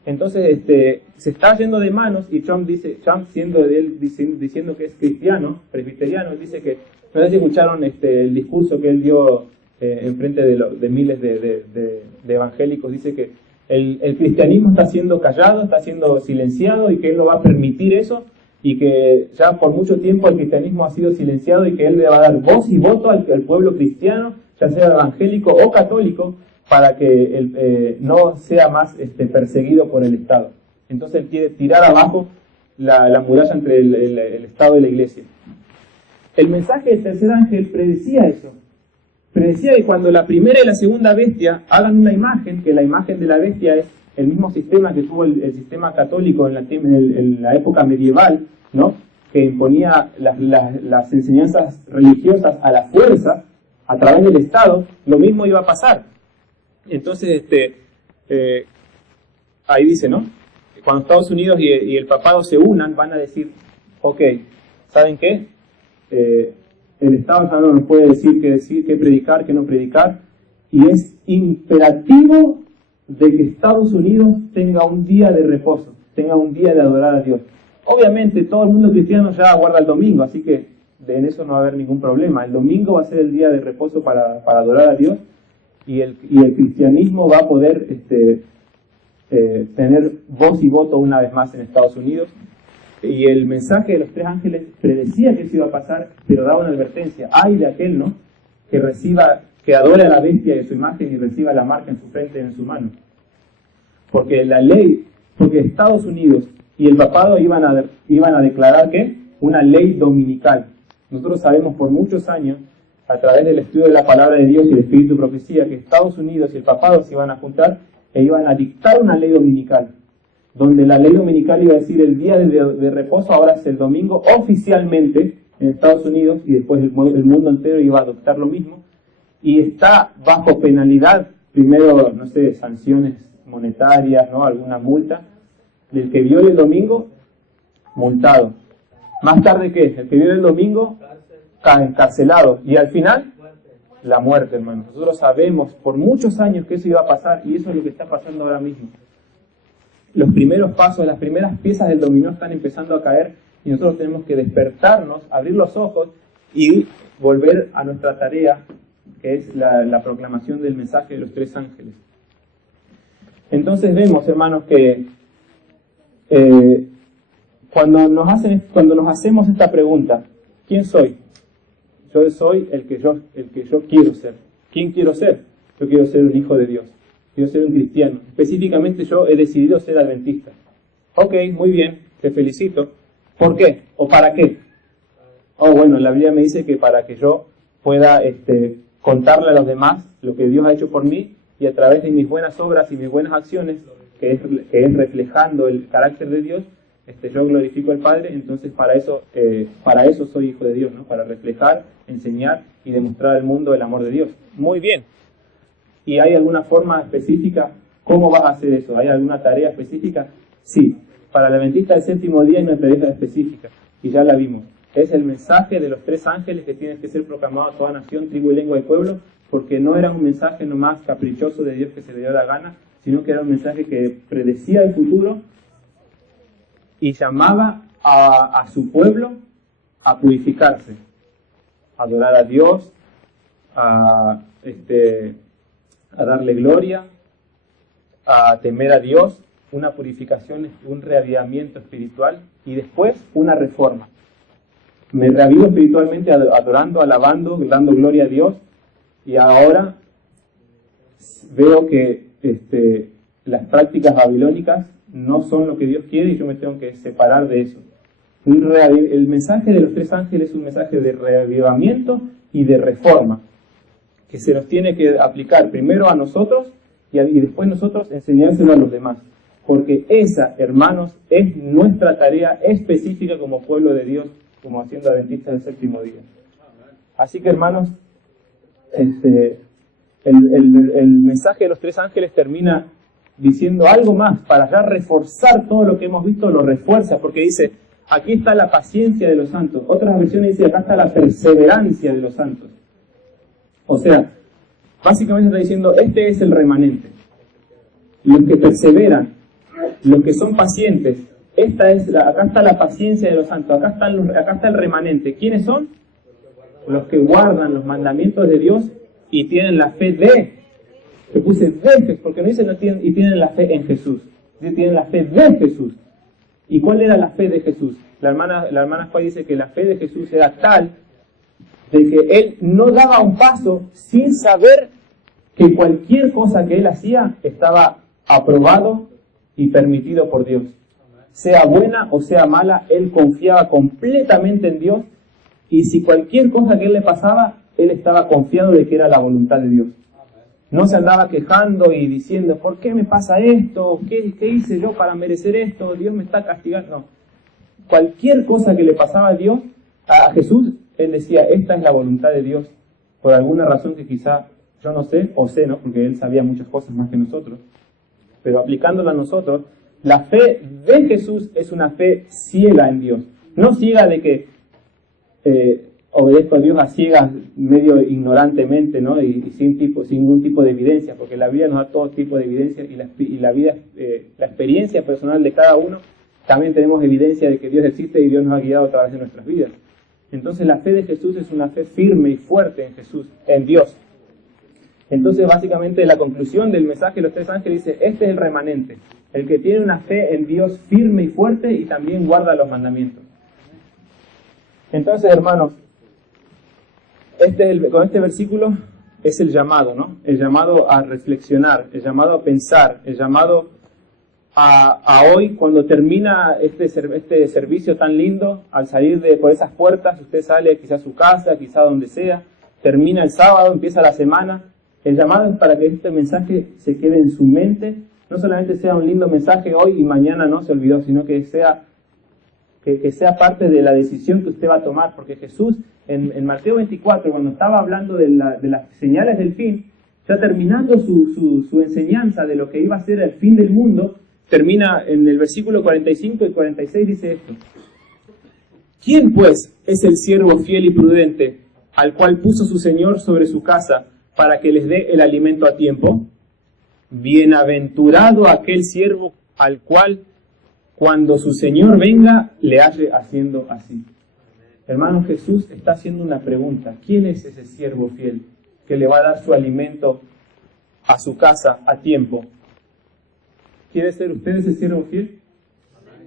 Entonces se está yendo de manos y Trump siendo él diciendo que es cristiano, presbiteriano, dice que, no sé si escucharon el discurso que él dio en frente de miles de evangélicos, dice que el cristianismo está siendo callado, está siendo silenciado y que él no va a permitir eso y que ya por mucho tiempo el cristianismo ha sido silenciado y que él le va a dar voz y voto al pueblo cristiano, ya sea evangélico o católico, para que no sea más perseguido por el Estado. Entonces él quiere tirar abajo la muralla entre el Estado y la iglesia. El mensaje del tercer ángel predecía eso. Predecía que cuando la primera y la segunda bestia hagan una imagen, que la imagen de la bestia es el mismo sistema que tuvo el sistema católico en la época medieval, ¿no? Que imponía las enseñanzas religiosas a la fuerza, a través del Estado, lo mismo iba a pasar. Entonces, ahí dice, ¿no? Cuando Estados Unidos y el papado se unan, van a decir, ok, ¿saben qué? El Estado ya no nos puede decir, qué predicar, qué no predicar, y es imperativo de que Estados Unidos tenga un día de reposo, tenga un día de adorar a Dios. Obviamente todo el mundo cristiano ya guarda el domingo, así que en eso no va a haber ningún problema. El domingo va a ser el día de reposo para adorar a Dios, y el cristianismo va a poder tener voz y voto una vez más en Estados Unidos. Y el mensaje de los tres ángeles predecía que eso iba a pasar, pero daba una advertencia. Ay de aquel, ¿no? Que adore a la bestia de su imagen y reciba la marca en su frente y en su mano. Porque Estados Unidos y el papado iban a declarar ¿qué? Una ley dominical. Nosotros sabemos por muchos años, a través del estudio de la palabra de Dios y el espíritu de profecía, que Estados Unidos y el papado se iban a juntar e iban a dictar una ley dominical, donde la ley dominical iba a decir el día de reposo ahora es el domingo oficialmente en Estados Unidos, y después el mundo entero iba a adoptar lo mismo, y está bajo penalidad, primero, no sé, sanciones monetarias, ¿no? Alguna multa, del que viole el domingo, multado. Más tarde, ¿qué? El que viole el domingo, encarcelado, y al final, la muerte, hermanos. Nosotros sabemos por muchos años que eso iba a pasar, y eso es lo que está pasando ahora mismo. Los primeros pasos, las primeras piezas del dominó están empezando a caer, y nosotros tenemos que despertarnos, abrir los ojos y volver a nuestra tarea, que es la proclamación del mensaje de los tres ángeles. Entonces vemos, hermanos, que cuando nos hacemos esta pregunta, ¿quién soy? Yo soy el que yo quiero ser. ¿Quién quiero ser? Yo quiero ser un hijo de Dios. Quiero ser un cristiano. Específicamente yo he decidido ser adventista. Ok, muy bien, te felicito. ¿Por qué? ¿O para qué? Oh, bueno, la Biblia me dice que para que yo pueda contarle a los demás lo que Dios ha hecho por mí, y a través de mis buenas obras y mis buenas acciones, que es reflejando el carácter de Dios, yo glorifico al Padre. Entonces para eso soy hijo de Dios, ¿no? Para reflejar, enseñar y demostrar al mundo el amor de Dios. Muy bien. ¿Y hay alguna forma específica? ¿Cómo vas a hacer eso? ¿Hay alguna tarea específica? Sí. Para el adventista del séptimo día hay una tarea específica, y ya la vimos. Es el mensaje de los tres ángeles que tiene que ser proclamado a toda nación, tribu, lengua y pueblo, porque no era un mensaje nomás caprichoso de Dios que se le dio la gana, sino que era un mensaje que predecía el futuro y llamaba a su pueblo a purificarse, a adorar a Dios, a darle gloria, a temer a Dios, una purificación, un reavivamiento espiritual, y después una reforma. Me reavivo espiritualmente adorando, alabando, dando gloria a Dios, y ahora veo que las prácticas babilónicas no son lo que Dios quiere y yo me tengo que separar de eso. El mensaje de los 3 ángeles es un mensaje de reavivamiento y de reforma, que se nos tiene que aplicar primero a nosotros y después nosotros enseñárselo a los demás. Porque esa, hermanos, es nuestra tarea específica como pueblo de Dios, como haciendo adventistas del séptimo día. Así que, hermanos, el mensaje de los 3 ángeles termina diciendo algo más, para ya reforzar todo lo que hemos visto, lo refuerza, porque dice, aquí está la paciencia de los santos. Otras versiones dicen, acá está la perseverancia de los santos. O sea, básicamente está diciendo, este es el remanente. Los que perseveran, los que son pacientes, acá está la paciencia de los santos, acá está el remanente. ¿Quiénes son? Los que guardan los mandamientos de Dios y tienen la fe que puse de, porque no dice no tienen, y tienen la fe en Jesús, dice tienen la fe de Jesús. ¿Y cuál era la fe de Jesús? La hermana Juan dice que la fe de Jesús era tal de que él no daba un paso sin saber que cualquier cosa que él hacía estaba aprobado y permitido por Dios. Sea buena o sea mala, él confiaba completamente en Dios, y si cualquier cosa que él le pasaba, él estaba confiado de que era la voluntad de Dios. No se andaba quejando y diciendo, ¿por qué me pasa esto? ¿Qué hice yo para merecer esto? Dios me está castigando. No. Cualquier cosa que le pasaba a Jesús, él decía, esta es la voluntad de Dios, por alguna razón que quizá yo no sé, o sé, ¿no? Porque él sabía muchas cosas más que nosotros. Pero aplicándola a nosotros, la fe de Jesús es una fe ciega en Dios. No ciega de que obedezco a Dios a ciegas, medio ignorantemente, ¿no? Y sin ningún tipo de evidencia, porque la Biblia nos da todo tipo de evidencia, y la vida, la experiencia personal de cada uno, también tenemos evidencia de que Dios existe y Dios nos ha guiado a través de nuestras vidas. Entonces la fe de Jesús es una fe firme y fuerte en Jesús, en Dios. Entonces básicamente la conclusión del mensaje de los 3 ángeles dice, este es el remanente, el que tiene una fe en Dios firme y fuerte y también guarda los mandamientos. Entonces, hermanos, con este versículo es el llamado, ¿no? El llamado a reflexionar, el llamado a pensar, el llamado a hoy, cuando termina este servicio tan lindo, al salir por esas puertas, usted sale quizás a su casa, quizás donde sea, termina el sábado, empieza la semana. El llamado es para que este mensaje se quede en su mente, no solamente sea un lindo mensaje hoy y mañana no se olvidó, sino que sea parte de la decisión que usted va a tomar, porque Jesús en Mateo 24, cuando estaba hablando de las señales del fin, ya terminando su enseñanza de lo que iba a ser el fin del mundo, termina en el versículo 45 y 46, dice esto: ¿Quién pues es el siervo fiel y prudente, al cual puso su Señor sobre su casa, para que les dé el alimento a tiempo? Bienaventurado aquel siervo al cual, cuando su Señor venga, le halle haciendo así. Hermanos, Jesús está haciendo una pregunta. ¿Quién es ese siervo fiel que le va a dar su alimento a su casa a tiempo? ¿Quiere ser usted ese siervo fiel?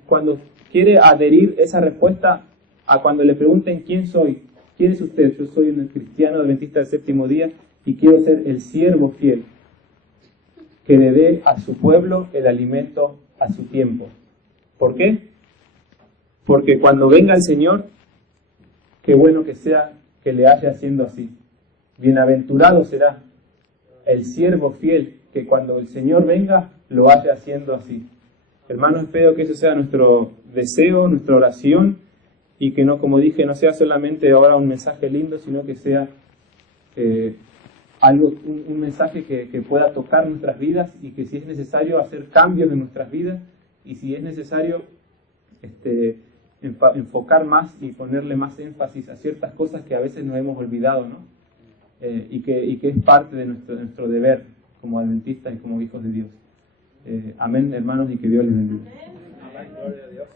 Cuando quiere adherir esa respuesta a cuando le pregunten quién soy, ¿quién es usted? Yo soy un cristiano adventista del séptimo día y quiero ser el siervo fiel que le dé a su pueblo el alimento a su tiempo. ¿Por qué? Porque cuando venga el Señor, qué bueno que sea que le haya haciendo así. Bienaventurado será el siervo fiel que cuando el Señor venga lo haya haciendo así. Hermanos, espero que eso sea nuestro deseo, nuestra oración, y que no, como dije, no sea solamente ahora un mensaje lindo, sino que sea un mensaje que pueda tocar nuestras vidas, y que si es necesario hacer cambios en nuestras vidas, y si es necesario enfocar más y ponerle más énfasis a ciertas cosas que a veces nos hemos olvidado, ¿no? Y que es parte de nuestro deber como adventistas y como hijos de Dios. Amén, hermanos, y que Dios les bendiga. Amén, gloria a Dios.